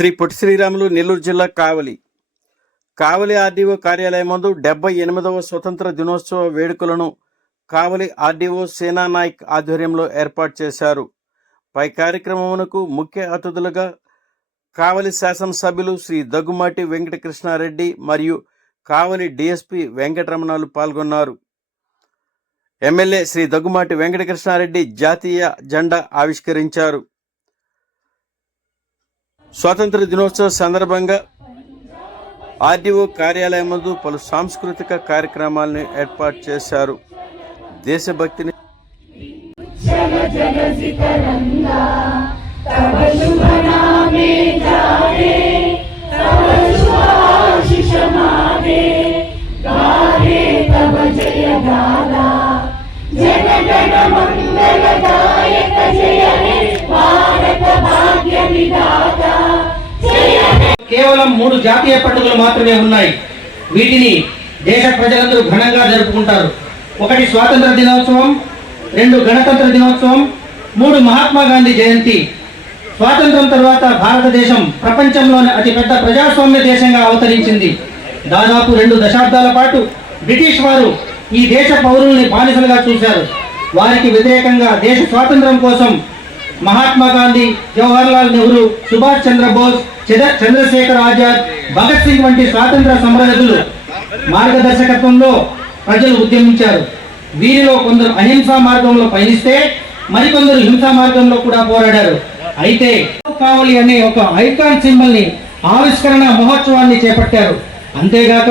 శ్రీ పొట్టి శ్రీరాములు నెల్లూరు జిల్లా కావలి. కావలి ఆర్డీఓ కార్యాలయం ముందు డెబ్బై ఎనిమిదవ స్వతంత్ర దినోత్సవ వేడుకలను కావలి ఆర్డీఓ సేనా నాయక్ ఆధ్వర్యంలో ఏర్పాటు చేశారు. పై కార్యక్రమమునకు ముఖ్య అతిథులుగా కావలి శాసనసభ్యులు శ్రీ దగ్గుమాటి వెంకటకృష్ణారెడ్డి మరియు కావలి డిఎస్పి వెంకటరమణాలు పాల్గొన్నారు. ఎమ్మెల్యే శ్రీ దగ్గుమాటి వెంకటకృష్ణారెడ్డి జాతీయ జెండా ఆవిష్కరించారు. స్వాతంత్ర దినోత్సవ సందర్భంగా ఆర్డీఓ కార్యాలయం ముందు పలు సాంస్కృతిక కార్యక్రమాలను ఏర్పాటు చేశారు. దేశభక్తిని కేవలం మూడు జాతీయ పండుగలు మాత్రమే ఉన్నాయి. వీటిని దేశ ప్రజలందరూ ఘనంగా జరుపుకుంటారు. ఒకటి స్వాతంత్ర దినోత్సవం రెండు గణతంత్ర దినోత్సవం మూడు మహాత్మా గాంధీ జయంతి. స్వాతంత్రం తర్వాత భారతదేశం ప్రపంచంలోని అతిపెద్ద ప్రజాస్వామ్య దేశంగా అవతరించింది. దాదాపు రెండు దశాబ్దాల పాటు బ్రిటిష్ వారు ఈ దేశ పౌరుల్ని బానిసలుగా చూశారు. వారికి వ్యతిరేకంగా దేశ స్వాతంత్రం కోసం మహాత్మా గాంధీ జవహర్లాల్ నెహ్రూ సుభాష్ చంద్రబోస్ చంద్రశేఖర్ ఆజాద్ భగత్ సింగ్ వంటి స్వాతంత్ర సమరయోధులు మార్గదర్శకత్వంలో ప్రజలు ఉద్యమించారు. వీరిలో కొందరు అహింసా మార్గంలో పయనిస్తే మరికొందరు హింసా మార్గంలో కూడా పోరాడారు. అయితే కావలి అనే ఒక ఐకాన్ సింబల్ని ఆవిష్కరణ మహోత్సవాన్ని చేపట్టారు. అంతేగాక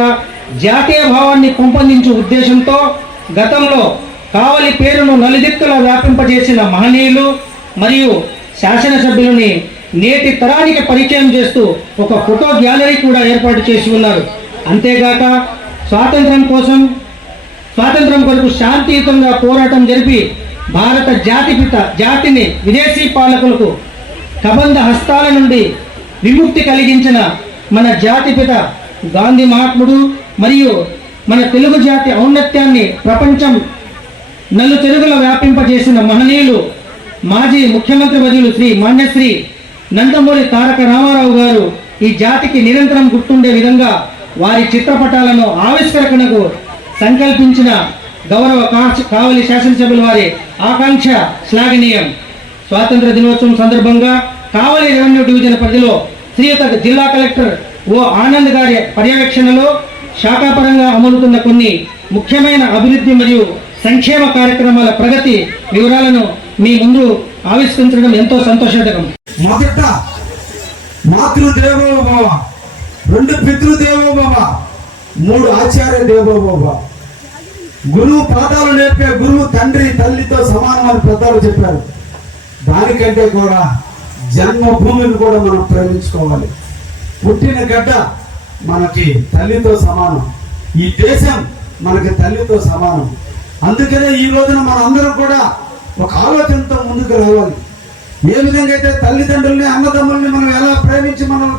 జాతీయ భావాన్ని పెంపొందించే ఉద్దేశంతో గతంలో కావలి పేరును నలుదిక్కులా వ్యాపింపజేసిన మహనీయులు మరియు శాసనసభ్యులని నేటి తరానికి పరిచయం చేస్తూ ఒక ఫోటో గ్యాలరీ కూడా ఏర్పాటు చేసి ఉన్నారు. అంతేగాక స్వాతంత్రం కోసం స్వాతంత్రం కొరకు శాంతియుతంగా పోరాటం జరిపి భారత జాతిపిత జాతిని విదేశీ పాలకులకు కబంధ హస్తాల నుండి విముక్తి కలిగించిన మన జాతిపిత గాంధీ మహాత్ముడు మరియు మన తెలుగు జాతి ఔన్నత్యాన్ని ప్రపంచం నలుతెరుగుల వ్యాపింపజేసిన మహనీయులు మాజీ ముఖ్యమంత్రి వర్యులు శ్రీ మాన్యశ్రీ నందమూరి తారక రామారావు గారు ఈ జాతికి నిరంతరం గుర్తుండే విధంగా వారి చిత్రపటాలను ఆవిష్కరణకు సంకల్పించిన గౌరవ కావలి శాసనసభ్యుల వారి ఆకాంక్ష శ్లాఘనీయం. స్వాతంత్ర దినోత్సవం సందర్భంగా కావలి రెవెన్యూ డివిజన్ పరిధిలో శ్రీయుత జిల్లా కలెక్టర్ ఓ ఆనంద్ గారి పర్యవేక్షణలో శాఖాపరంగా అమలుతున్న కొన్ని ముఖ్యమైన అభివృద్ధి మరియు సంక్షేమ కార్యక్రమాల ప్రగతి వివరాలను మీ ముందు ఆవిష్కరించడం ఎంతో సంతోషకరం మొదట మాతృదేవో భవ రెండు పితృదేవో భవ మూడు ఆచార్య దేవో భవ. గురువు పాదాలు నేర్పే గురువు తండ్రి తల్లితో సమానమని పెద్దలు చెప్పారు. దానికంటే కూడా జన్మభూమిని కూడా మనం ప్రేమించుకోవాలి. పుట్టిన గడ్డ మనకి తల్లితో సమానం. ఈ దేశం మనకి తల్లితో సమానం. అందుకనే ఈ రోజున మనందరం కూడా ఒక ఆలోచనతో ముందుకు రావాలి. ఏ విధంగా అయితే తల్లిదండ్రుల్ని అన్నదమ్ముల్ని మనం ఎలా ప్రేమించి మనం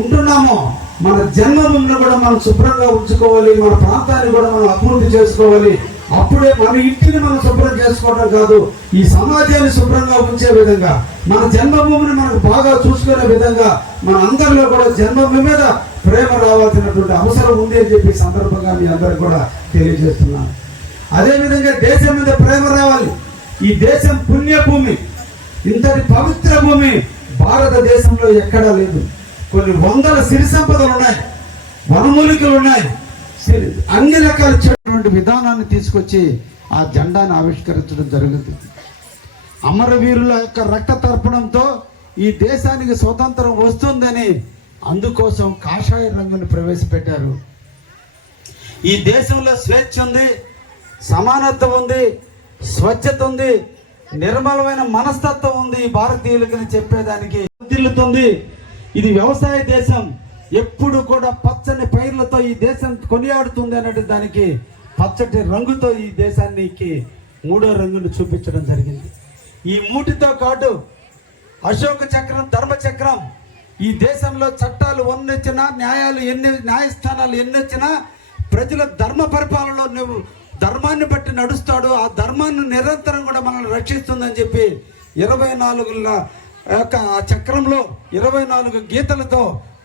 ఉంటున్నామో మన జన్మభూమిని కూడా మనం శుభ్రంగా ఉంచుకోవాలి మన ప్రాంతాన్ని కూడా మనం అభివృద్ధి చేసుకోవాలి. అప్పుడే మన ఇంటిని మనం శుభ్రం చేసుకోవడం కాదు ఈ సమాజాన్ని శుభ్రంగా ఉంచే విధంగా మన జన్మభూమిని మనకు బాగా చూసుకునే విధంగా మన అందరిలో కూడా జన్మభూమి మీద ప్రేమ రావాల్సినటువంటి అవసరం ఉంది అని చెప్పి సందర్భంగా మీ అందరికి కూడా తెలియజేస్తున్నాను. అదేవిధంగా దేశం మీద ప్రేమ రావాలి. ఈ దేశం పుణ్యభూమి ఇంతటి పవిత్ర భూమి భారతదేశంలో ఎక్కడా లేదు. కొన్ని వందల సిరి సంపదలు ఉన్నాయి వనమూలికలు ఉన్నాయి. అన్ని రకాల విధానాన్ని తీసుకొచ్చి ఆ జెండాను ఆవిష్కరించడం జరిగింది. అమరవీరుల యొక్క రక్త తర్పణంతో ఈ దేశానికి స్వతంత్రం వస్తుందని అందుకోసం కాషాయ రంగుని ప్రవేశపెట్టారు. ఈ దేశంలో స్వేచ్ఛ ఉంది సమానత్వం ఉంది స్వచ్ఛత ఉంది నిర్మలమైన మనస్తత్వం ఉంది భారతీయులకి చెప్పేదానికి తిల్లుతుంది ఇది వ్యవసాయ దేశం ఎప్పుడు కూడా పచ్చని పైర్లతో ఈ దేశం కొనియాడుతుంది అన్నట్టు దానికి పచ్చటి రంగుతో ఈ దేశానికి మూడో రంగును చూపించడం జరిగింది. ఈ మూటితో పాటు అశోక చక్రం ధర్మచక్రం ఈ దేశంలో చట్టాలు ఎన్నొచ్చినా న్యాయాలు ఎన్ని న్యాయస్థానాలు ఎన్నొచ్చినా ప్రజల ధర్మ పరిపాలనలో నువ్వు ధర్మాన్ని బట్టి నడుస్తాడు. ఆ ధర్మాన్ని నిరంతరం కూడా మనల్ని రక్షిస్తుందని చెప్పి ఇరవై నాలుగు యొక్క ఆ చక్రంలో ఇరవై నాలుగు గీతలతో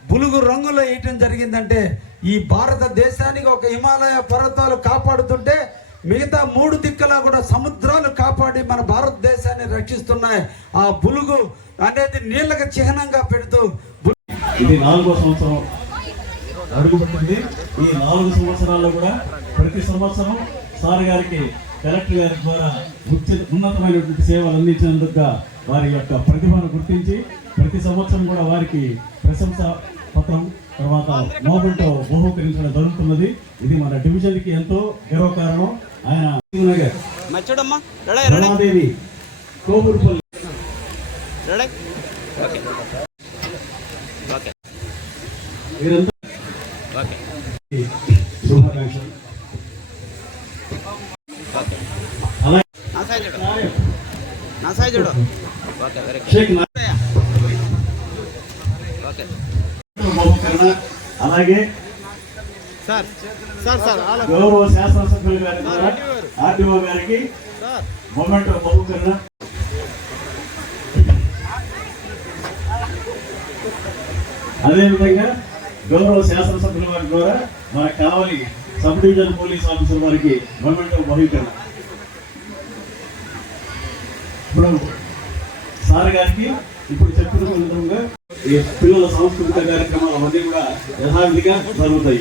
బులుగు రంగులో వేయటం జరిగిందంటే ఈ భారతదేశానికి ఒక హిమాలయ పర్వతాలు కాపాడుతుంటే మిగతా మూడు దిక్కులా కూడా సముద్రాలు కాపాడి మన భారతదేశాన్ని రక్షిస్తున్నాయి. ఆ బులుగు అనేది నీళ్ళకి చిహ్నంగా పెడుతూ ఇది నాలుగో సంవత్సరం. అడుగుపెట్టింది ఈ నాలుగు సంవత్సరాల్లో కూడా ప్రతి సంవత్సరం సార్ గారికి కలెక్టర్ గారి ద్వారా ఉచిత ఉన్నతమైనటువంటి సేవలు అందించినందుకు వారి యొక్క ప్రతిభను గుర్తించి ప్రతి సంవత్సరం కూడా వారికి ప్రశంస పత్రం తర్వాత మోబుల్తో బహుకరించడం జరుగుతున్నది. ఇది మన డివిజన్కి ఎంతో గర్వకారణం ఆయన రమాదేవి కోమూరుపల్లి. రెడీ. వీరంతా చూడు. Okay very okay. అలాగే సార్ సార్ సార్ గౌరవ శాసనసభ్యులు గారి ద్వారా ఆర్టీఓ గారికి మొమెంట్ బహుకరణ అదేవిధంగా గౌరవ శాసనసభ్యుల వారి ద్వారా మనకు కావాలి సబ్ డివిజన్ పోలీస్ ఆఫీసర్ వారికి మొమెంట్ బహుకరణ ఇప్పుడు సార్ గారికి ఇప్పుడు చెప్పిన విధంగా ఈ పిల్లల సాంస్కృతిక కార్యక్రమాలు అవన్నీ కూడా యథావిధిగా జరుగుతాయి.